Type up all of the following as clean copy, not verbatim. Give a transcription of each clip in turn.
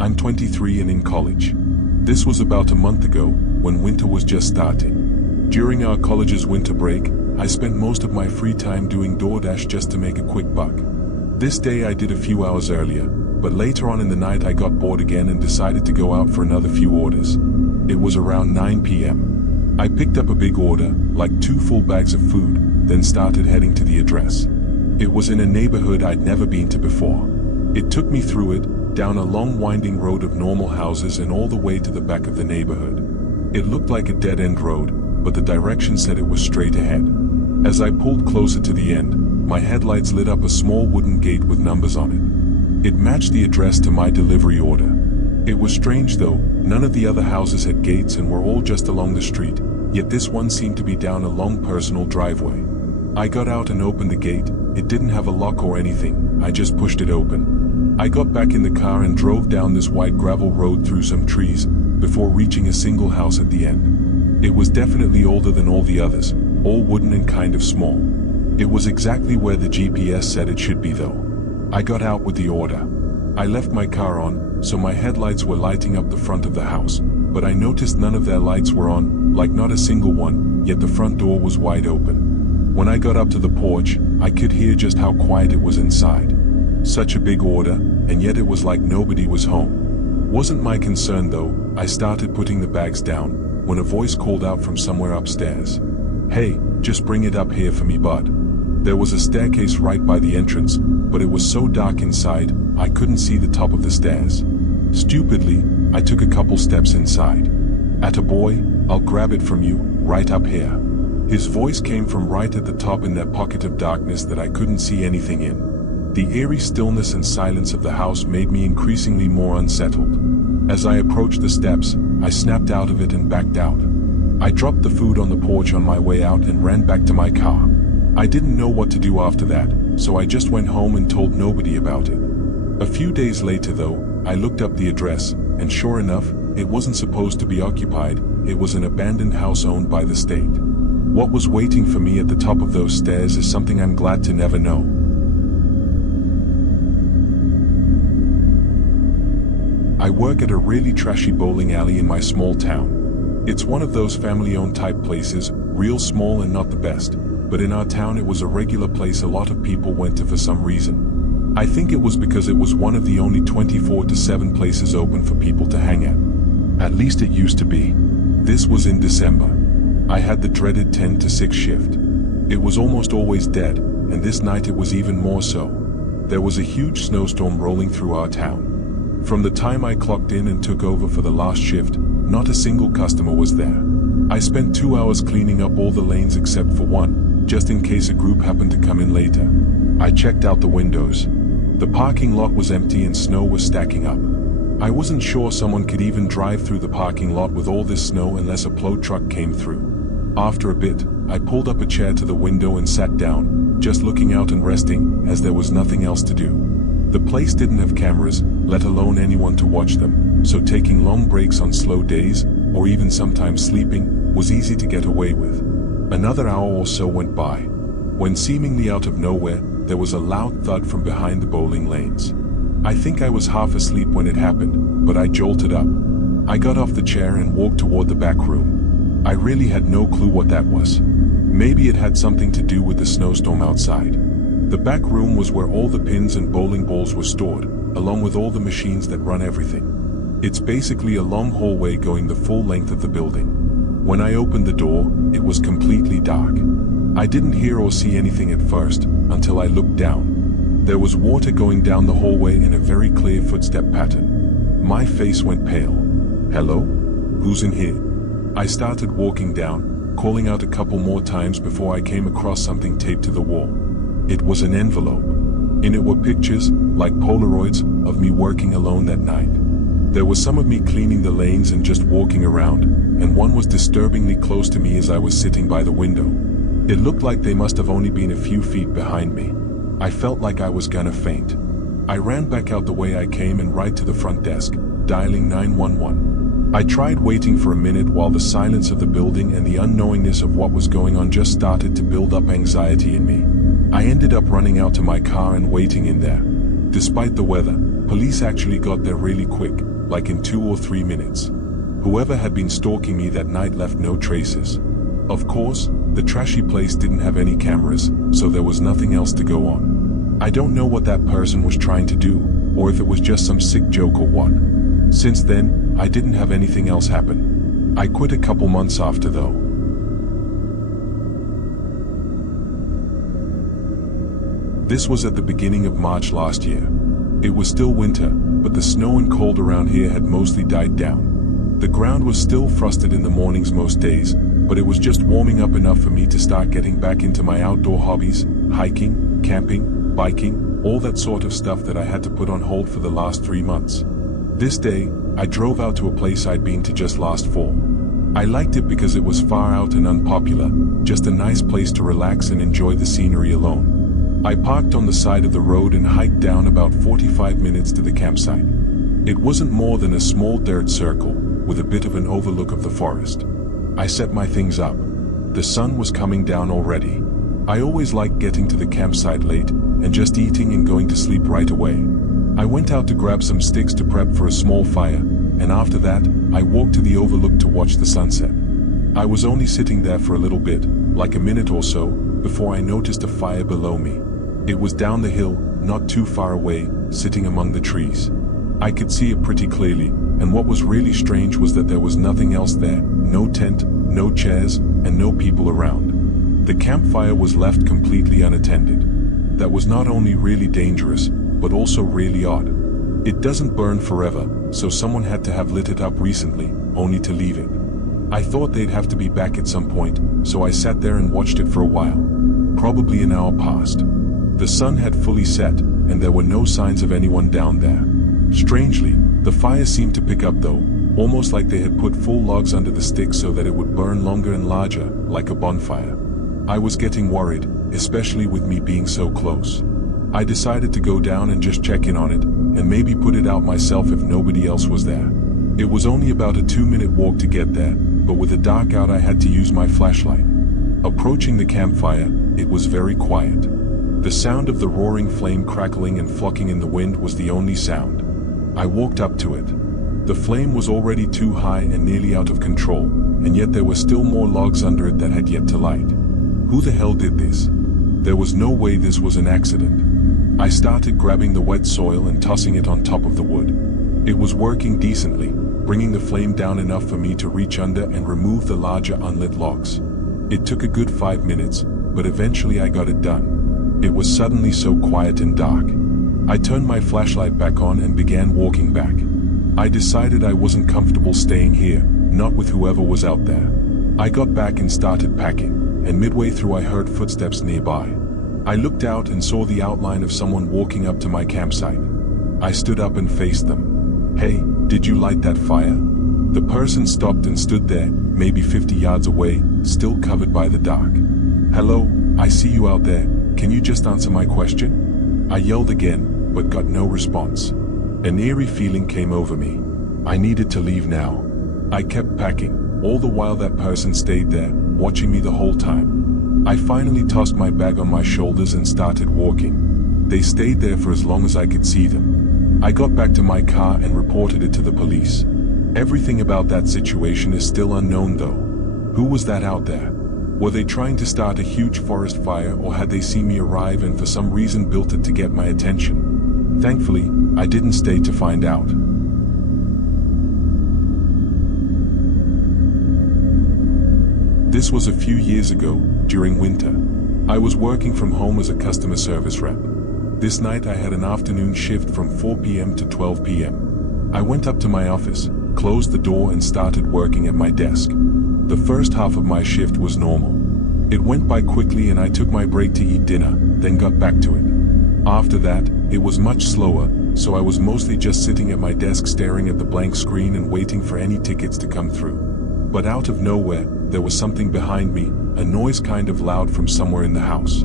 I'm 23 and in college. This was about a month ago, when winter was just starting. During our college's winter break, I spent most of my free time doing DoorDash just to make a quick buck. This day I did a few hours earlier, but later on in the night I got bored again and decided to go out for another few orders. It was around 9 p.m. I picked up a big order, like 2 full bags of food, then started heading to the address. It was in a neighborhood I'd never been to before. It took me through it, down a long winding road of normal houses and all the way to the back of the neighborhood. It looked like a dead-end road, but the direction said it was straight ahead. As I pulled closer to the end, my headlights lit up a small wooden gate with numbers on it. It matched the address to my delivery order. It was strange though, none of the other houses had gates and were all just along the street, yet this one seemed to be down a long personal driveway. I got out and opened the gate. It didn't have a lock or anything, I just pushed it open. I got back in the car and drove down this white gravel road through some trees, before reaching a single house at the end. It was definitely older than all the others, all wooden and kind of small. It was exactly where the GPS said it should be though. I got out with the order. I left my car on, so my headlights were lighting up the front of the house, but I noticed none of their lights were on, like not a single one, yet the front door was wide open. When I got up to the porch, I could hear just how quiet it was inside. Such a big order, and yet it was like nobody was home. Wasn't my concern though. I started putting the bags down, when a voice called out from somewhere upstairs. "Hey, just bring it up here for me, bud." There was a staircase right by the entrance, but it was so dark inside, I couldn't see the top of the stairs. Stupidly, I took a couple steps inside. "Attaboy, I'll grab it from you, right up here." His voice came from right at the top in that pocket of darkness that I couldn't see anything in. The eerie stillness and silence of the house made me increasingly more unsettled. As I approached the steps, I snapped out of it and backed out. I dropped the food on the porch on my way out and ran back to my car. I didn't know what to do after that, so I just went home and told nobody about it. A few days later though, I looked up the address, and sure enough, it wasn't supposed to be occupied. It was an abandoned house owned by the state. What was waiting for me at the top of those stairs is something I'm glad to never know. I work at a really trashy bowling alley in my small town. It's one of those family-owned type places, real small and not the best, but in our town it was a regular place a lot of people went to for some reason. I think it was because it was one of the only 24/7 places open for people to hang at. At least it used to be. This was in December. I had the dreaded 10 to 6 shift. It was almost always dead, and this night it was even more so. There was a huge snowstorm rolling through our town. From the time I clocked in and took over for the last shift, not a single customer was there. I spent 2 hours cleaning up all the lanes except for one, just in case a group happened to come in later. I checked out the windows. The parking lot was empty and snow was stacking up. I wasn't sure someone could even drive through the parking lot with all this snow unless a plow truck came through. After a bit, I pulled up a chair to the window and sat down, just looking out and resting, as there was nothing else to do. The place didn't have cameras, let alone anyone to watch them, so taking long breaks on slow days, or even sometimes sleeping, was easy to get away with. Another hour or so went by, when seemingly out of nowhere, there was a loud thud from behind the bowling lanes. I think I was half asleep when it happened, but I jolted up. I got off the chair and walked toward the back room. I really had no clue what that was. Maybe it had something to do with the snowstorm outside. The back room was where all the pins and bowling balls were stored, along with all the machines that run everything. It's basically a long hallway going the full length of the building. When I opened the door, it was completely dark. I didn't hear or see anything at first, until I looked down. There was water going down the hallway in a very clear footstep pattern. My face went pale. "Hello? Who's in here?" I started walking down, calling out a couple more times before I came across something taped to the wall. It was an envelope. In it were pictures, like Polaroids, of me working alone that night. There was some of me cleaning the lanes and just walking around, and one was disturbingly close to me as I was sitting by the window. It looked like they must have only been a few feet behind me. I felt like I was gonna faint. I ran back out the way I came and right to the front desk, dialing 911. I tried waiting for a minute while the silence of the building and the unknowingness of what was going on just started to build up anxiety in me. I ended up running out to my car and waiting in there. Despite the weather, Police actually got there really quick, like in 2 or 3 minutes. Whoever had been stalking me that night left no traces. Of course, the trashy place didn't have any cameras, so there was nothing else to go on. I don't know what that person was trying to do, or if it was just some sick joke or what. Since then, I didn't have anything else happen. I quit a couple months after though. This was at the beginning of March last year. It was still winter, but the snow and cold around here had mostly died down. The ground was still frosted in the mornings most days, but it was just warming up enough for me to start getting back into my outdoor hobbies, hiking, camping, biking, all that sort of stuff that I had to put on hold for the last 3 months. This day, I drove out to a place I'd been to just last fall. I liked it because it was far out and unpopular, just a nice place to relax and enjoy the scenery alone. I parked on the side of the road and hiked down about 45 minutes to the campsite. It wasn't more than a small dirt circle, with a bit of an overlook of the forest. I set my things up. The sun was coming down already. I always liked getting to the campsite late, and just eating and going to sleep right away. I went out to grab some sticks to prep for a small fire, and after that, I walked to the overlook to watch the sunset. I was only sitting there for a little bit, like a minute or so, before I noticed a fire below me. It was down the hill, not too far away, sitting among the trees. I could see it pretty clearly, and what was really strange was that there was nothing else there, no tent, no chairs, and no people around. The campfire was left completely unattended. That was not only really dangerous, but also really odd. It doesn't burn forever, so someone had to have lit it up recently, only to leave it. I thought they'd have to be back at some point, so I sat there and watched it for a while. Probably an hour passed. The sun had fully set, and there were no signs of anyone down there. Strangely, the fire seemed to pick up though, almost like they had put full logs under the sticks so that it would burn longer and larger, like a bonfire. I was getting worried, especially with me being so close. I decided to go down and just check in on it, and maybe put it out myself if nobody else was there. It was only about a 2-minute walk to get there, but with the dark out I had to use my flashlight. Approaching the campfire, it was very quiet. The sound of the roaring flame crackling and flocking in the wind was the only sound. I walked up to it. The flame was already too high and nearly out of control, and yet there were still more logs under it that had yet to light. Who the hell did this? There was no way this was an accident. I started grabbing the wet soil and tossing it on top of the wood. It was working decently, bringing the flame down enough for me to reach under and remove the larger unlit logs. It took a good 5 minutes, but eventually I got it done. It was suddenly so quiet and dark. I turned my flashlight back on and began walking back. I decided I wasn't comfortable staying here, not with whoever was out there. I got back and started packing, and midway through I heard footsteps nearby. I looked out and saw the outline of someone walking up to my campsite. I stood up and faced them. "Hey, did you light that fire?" The person stopped and stood there, maybe 50 yards away, still covered by the dark. "Hello, I see you out there, can you just answer my question?" I yelled again, but got no response. An eerie feeling came over me. I needed to leave now. I kept packing, all the while that person stayed there, watching me the whole time. I finally tossed my bag on my shoulders and started walking. They stayed there for as long as I could see them. I got back to my car and reported it to the police. Everything about that situation is still unknown though. Who was that out there? Were they trying to start a huge forest fire, or had they seen me arrive and for some reason built it to get my attention? Thankfully, I didn't stay to find out. This was a few years ago, during winter. I was working from home as a customer service rep. This night I had an afternoon shift from 4 p.m. to 12 p.m. I went up to my office, closed the door and started working at my desk. The first half of my shift was normal. It went by quickly and I took my break to eat dinner, then got back to it. After that, it was much slower, so I was mostly just sitting at my desk staring at the blank screen and waiting for any tickets to come through. But out of nowhere, there was something behind me, a noise kind of loud from somewhere in the house.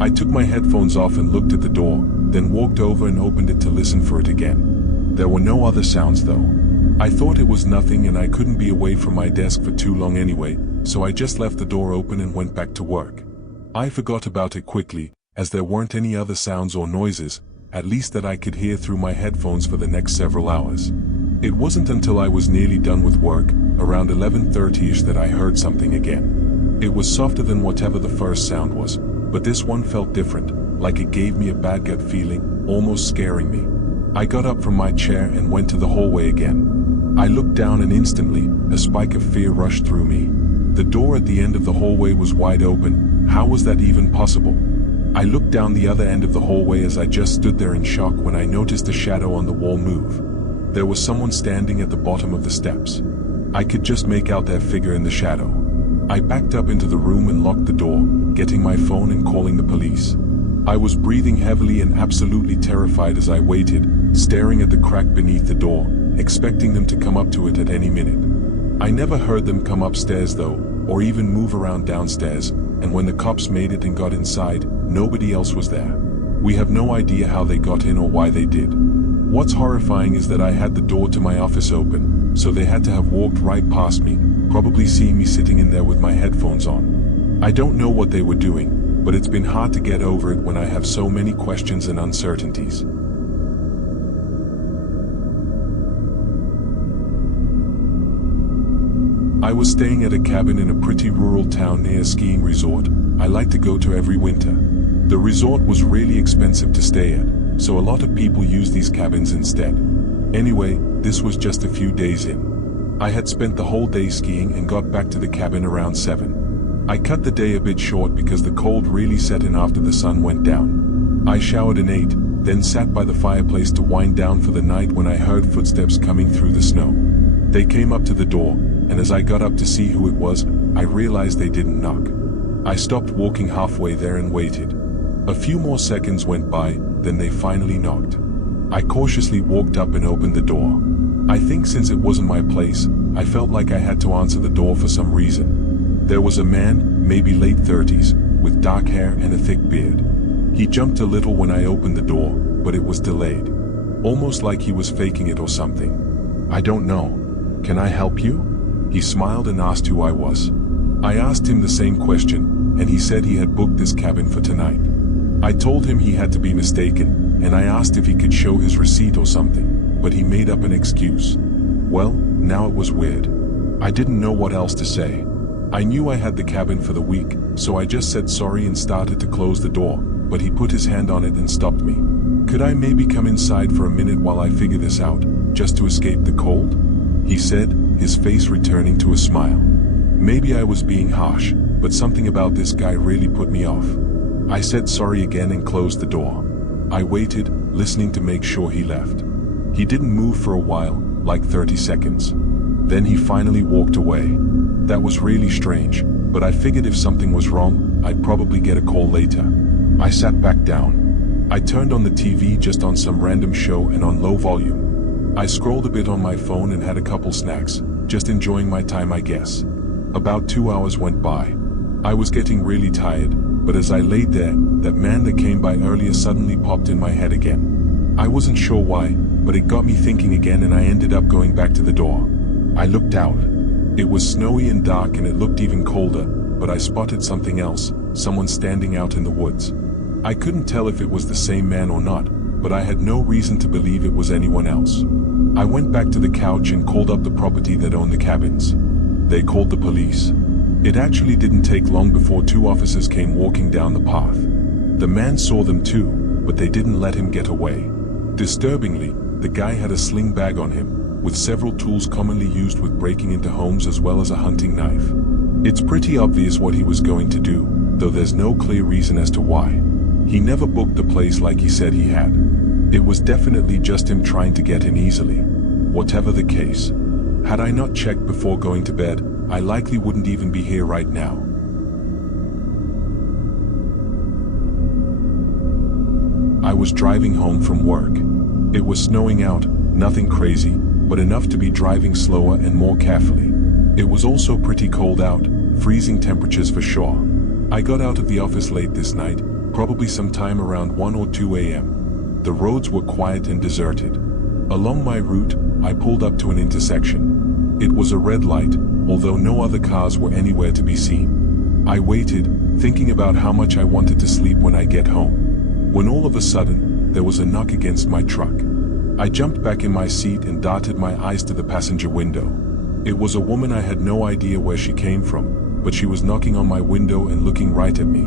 I took my headphones off and looked at the door, then walked over and opened it to listen for it again. There were no other sounds though. I thought it was nothing and I couldn't be away from my desk for too long anyway, so I just left the door open and went back to work. I forgot about it quickly, as there weren't any other sounds or noises, at least that I could hear through my headphones for the next several hours. It wasn't until I was nearly done with work, around 11:30ish, that I heard something again. It was softer than whatever the first sound was, but this one felt different, like it gave me a bad gut feeling, almost scaring me. I got up from my chair and went to the hallway again. I looked down and instantly, a spike of fear rushed through me. The door at the end of the hallway was wide open. How was that even possible? I looked down the other end of the hallway as I just stood there in shock when I noticed a shadow on the wall move. There was someone standing at the bottom of the steps. I could just make out their figure in the shadow. I backed up into the room and locked the door, getting my phone and calling the police. I was breathing heavily and absolutely terrified as I waited, staring at the crack beneath the door, expecting them to come up to it at any minute. I never heard them come upstairs though, or even move around downstairs, and when the cops made it and got inside, nobody else was there. We have no idea how they got in or why they did. What's horrifying is that I had the door to my office open, so they had to have walked right past me, probably seeing me sitting in there with my headphones on. I don't know what they were doing, but it's been hard to get over it when I have so many questions and uncertainties. I was staying at a cabin in a pretty rural town near a skiing resort I like to go to every winter. The resort was really expensive to stay at, so a lot of people use these cabins instead. Anyway, this was just a few days in. I had spent the whole day skiing and got back to the cabin around 7. I cut the day a bit short because the cold really set in after the sun went down. I showered and ate, then sat by the fireplace to wind down for the night when I heard footsteps coming through the snow. They came up to the door, and as I got up to see who it was, I realized they didn't knock. I stopped walking halfway there and waited. A few more seconds went by, then they finally knocked. I cautiously walked up and opened the door. I think since it wasn't my place, I felt like I had to answer the door for some reason. There was a man, maybe late 30s, with dark hair and a thick beard. He jumped a little when I opened the door, but it was delayed. Almost like he was faking it or something. "I don't know. Can I help you?" He smiled and asked who I was. I asked him the same question, and he said he had booked this cabin for tonight. I told him he had to be mistaken, and I asked if he could show his receipt or something, but he made up an excuse. Well, now it was weird. I didn't know what else to say. I knew I had the cabin for the week, so I just said sorry and started to close the door, but he put his hand on it and stopped me. "Could I maybe come inside for a minute while I figure this out, just to escape the cold?" he said, his face returning to a smile. Maybe I was being harsh, but something about this guy really put me off. I said sorry again and closed the door. I waited, listening to make sure he left. He didn't move for a while, like 30 seconds. Then he finally walked away. That was really strange, but I figured if something was wrong, I'd probably get a call later. I sat back down. I turned on the TV just on some random show and on low volume. I scrolled a bit on my phone and had a couple snacks, just enjoying my time I guess. About 2 hours went by. I was getting really tired, but as I laid there, that man that came by earlier suddenly popped in my head again. I wasn't sure why, but it got me thinking again and I ended up going back to the door. I looked out. It was snowy and dark and it looked even colder, but I spotted something else, someone standing out in the woods. I couldn't tell if it was the same man or not, but I had no reason to believe it was anyone else. I went back to the couch and called up the property that owned the cabins. They called the police. It actually didn't take long before 2 officers came walking down the path. The man saw them too, but they didn't let him get away. Disturbingly, the guy had a sling bag on him, with several tools commonly used with breaking into homes as well as a hunting knife. It's pretty obvious what he was going to do, though there's no clear reason as to why. He never booked the place like he said he had. It was definitely just him trying to get in easily. Whatever the case, had I not checked before going to bed, I likely wouldn't even be here right now. I was driving home from work. It was snowing out, nothing crazy, but enough to be driving slower and more carefully. It was also pretty cold out, freezing temperatures for sure. I got out of the office late this night, probably sometime around 1 or 2 a.m. The roads were quiet and deserted. Along my route, I pulled up to an intersection. It was a red light, although no other cars were anywhere to be seen. I waited, thinking about how much I wanted to sleep when I get home. when all of a sudden, there was a knock against my truck. I jumped back in my seat and darted my eyes to the passenger window. It was a woman. I had no idea where she came from, but she was knocking on my window and looking right at me.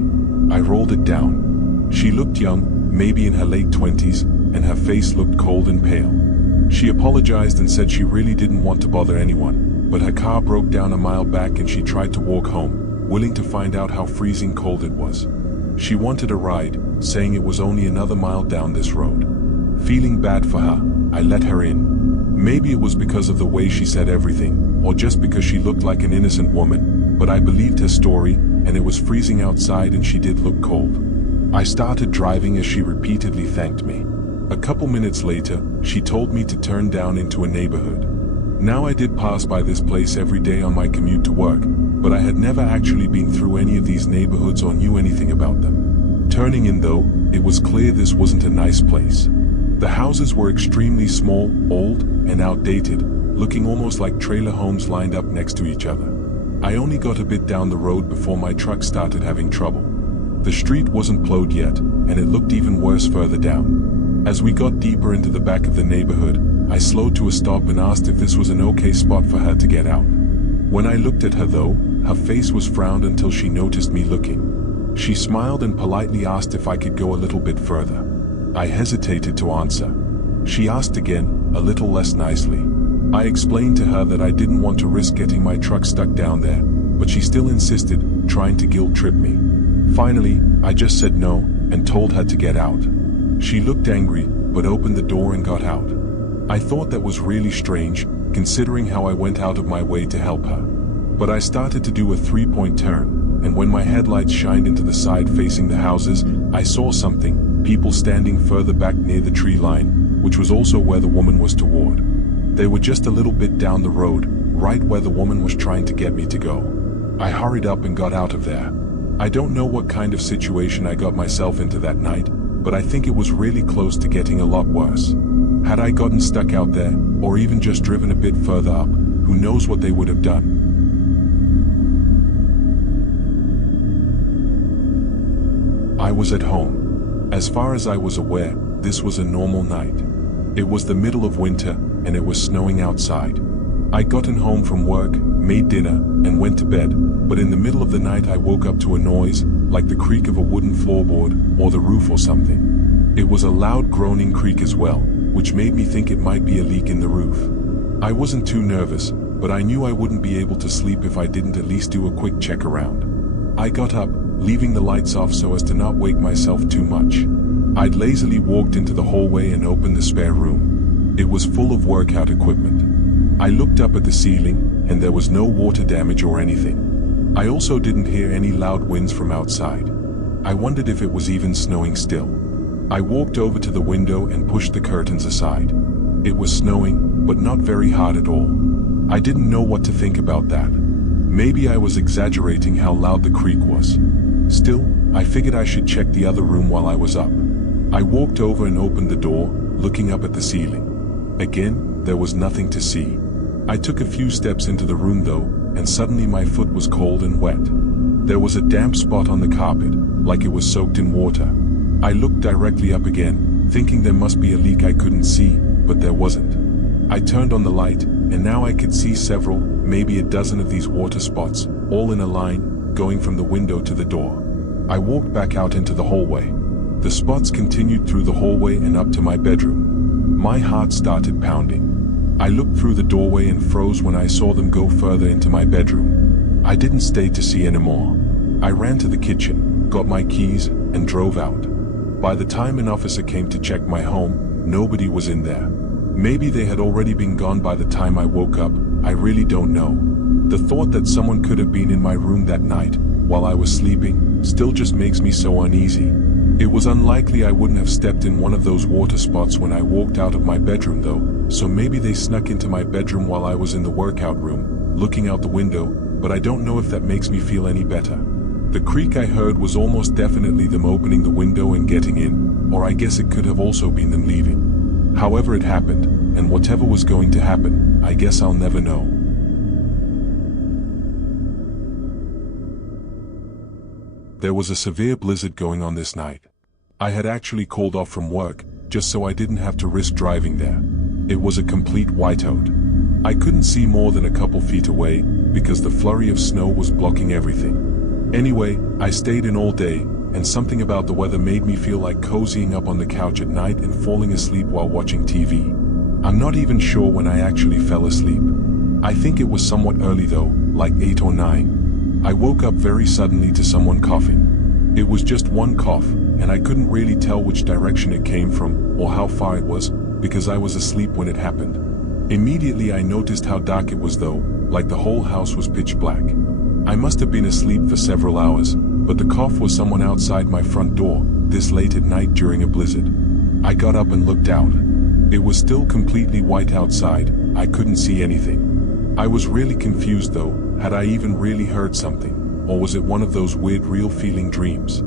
I rolled it down. She looked young, maybe in her late 20s, and her face looked cold and pale. She apologized and said she really didn't want to bother anyone, but her car broke down a mile back and she tried to walk home, willing to find out how freezing cold it was. She wanted a ride, saying it was only another mile down this road. Feeling bad for her, I let her in. Maybe it was because of the way she said everything, or just because she looked like an innocent woman, but I believed her story, and it was freezing outside and she did look cold. I started driving as she repeatedly thanked me. A couple minutes later, she told me to turn down into a neighborhood. Now I did pass by this place every day on my commute to work, but I had never actually been through any of these neighborhoods or knew anything about them. Turning in though, it was clear this wasn't a nice place. The houses were extremely small, old, and outdated, looking almost like trailer homes lined up next to each other. I only got a bit down the road before my truck started having trouble. The street wasn't plowed yet, and it looked even worse further down. As we got deeper into the back of the neighborhood, I slowed to a stop and asked if this was an okay spot for her to get out. When I looked at her though, her face was frowned until she noticed me looking. She smiled and politely asked if I could go a little bit further. I hesitated to answer. She asked again, a little less nicely. I explained to her that I didn't want to risk getting my truck stuck down there, but she still insisted, trying to guilt-trip me. Finally, I just said no, and told her to get out. She looked angry, but opened the door and got out. I thought that was really strange, considering how I went out of my way to help her. But I started to do a three-point turn, and when my headlights shined into the side facing the houses, I saw something. People standing further back near the tree line, which was also where the woman was toward. They were just a little bit down the road, right where the woman was trying to get me to go. I hurried up and got out of there. I don't know what kind of situation I got myself into that night, but I think it was really close to getting a lot worse. Had I gotten stuck out there, or even just driven a bit further up, who knows what they would have done. I was at home. As far as I was aware, this was a normal night. It was the middle of winter, and it was snowing outside. I'd gotten home from work, made dinner, and went to bed, but in the middle of the night I woke up to a noise, like the creak of a wooden floorboard, or the roof or something. It was a loud groaning creak as well, which made me think it might be a leak in the roof. I wasn't too nervous, but I knew I wouldn't be able to sleep if I didn't at least do a quick check around. I got up, leaving the lights off so as to not wake myself too much. I'd lazily walked into the hallway and opened the spare room. It was full of workout equipment. I looked up at the ceiling, and there was no water damage or anything. I also didn't hear any loud winds from outside. I wondered if it was even snowing still. I walked over to the window and pushed the curtains aside. It was snowing, but not very hard at all. I didn't know what to think about that. Maybe I was exaggerating how loud the creak was. Still, I figured I should check the other room while I was up. I walked over and opened the door, looking up at the ceiling. Again, there was nothing to see. I took a few steps into the room though, and suddenly my foot was cold and wet. There was a damp spot on the carpet, like it was soaked in water. I looked directly up again, thinking there must be a leak I couldn't see, but there wasn't. I turned on the light, and now I could see several, maybe a dozen of these water spots, all in a line, going from the window to the door. I walked back out into the hallway. The spots continued through the hallway and up to my bedroom. My heart started pounding. I looked through the doorway and froze when I saw them go further into my bedroom. I didn't stay to see anymore. I ran to the kitchen, got my keys, and drove out. By the time an officer came to check my home, nobody was in there. Maybe they had already been gone by the time I woke up, I really don't know. The thought that someone could have been in my room that night, while I was sleeping, still just makes me so uneasy. It was unlikely I wouldn't have stepped in one of those water spots when I walked out of my bedroom though, so maybe they snuck into my bedroom while I was in the workout room, looking out the window, but I don't know if that makes me feel any better. The creak I heard was almost definitely them opening the window and getting in, or I guess it could have also been them leaving. However it happened, and whatever was going to happen, I guess I'll never know. There was a severe blizzard going on this night. I had actually called off from work, just so I didn't have to risk driving there. It was a complete whiteout. I couldn't see more than a couple feet away, because the flurry of snow was blocking everything. Anyway, I stayed in all day, and something about the weather made me feel like cozying up on the couch at night and falling asleep while watching TV. I'm not even sure when I actually fell asleep. I think it was somewhat early though, like 8 or 9. I woke up very suddenly to someone coughing. It was just one cough, and I couldn't really tell which direction it came from, or how far it was, because I was asleep when it happened. Immediately I noticed how dark it was though, like the whole house was pitch black. I must have been asleep for several hours, but the cough was someone outside my front door, this late at night during a blizzard. I got up and looked out. It was still completely white outside, I couldn't see anything. I was really confused though, had I even really heard something, or was it one of those weird real feeling dreams?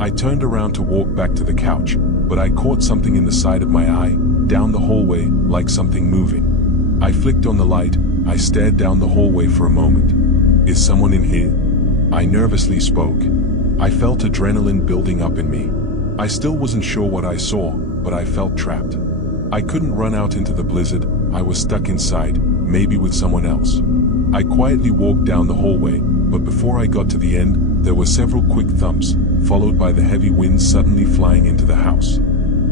I turned around to walk back to the couch, but I caught something in the side of my eye, down the hallway, like something moving. I flicked on the light, I stared down the hallway for a moment. Is someone in here? I nervously spoke. I felt adrenaline building up in me. I still wasn't sure what I saw, but I felt trapped. I couldn't run out into the blizzard, I was stuck inside, maybe with someone else. I quietly walked down the hallway, but before I got to the end, there were several quick thumps, followed by the heavy wind suddenly flying into the house.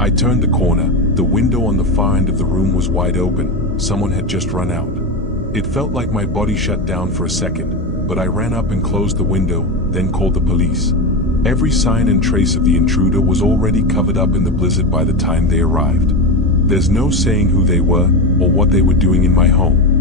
I turned the corner, the window on the far end of the room was wide open, someone had just run out. It felt like my body shut down for a second, but I ran up and closed the window, then called the police. Every sign and trace of the intruder was already covered up in the blizzard by the time they arrived. There's no saying who they were, or what they were doing in my home.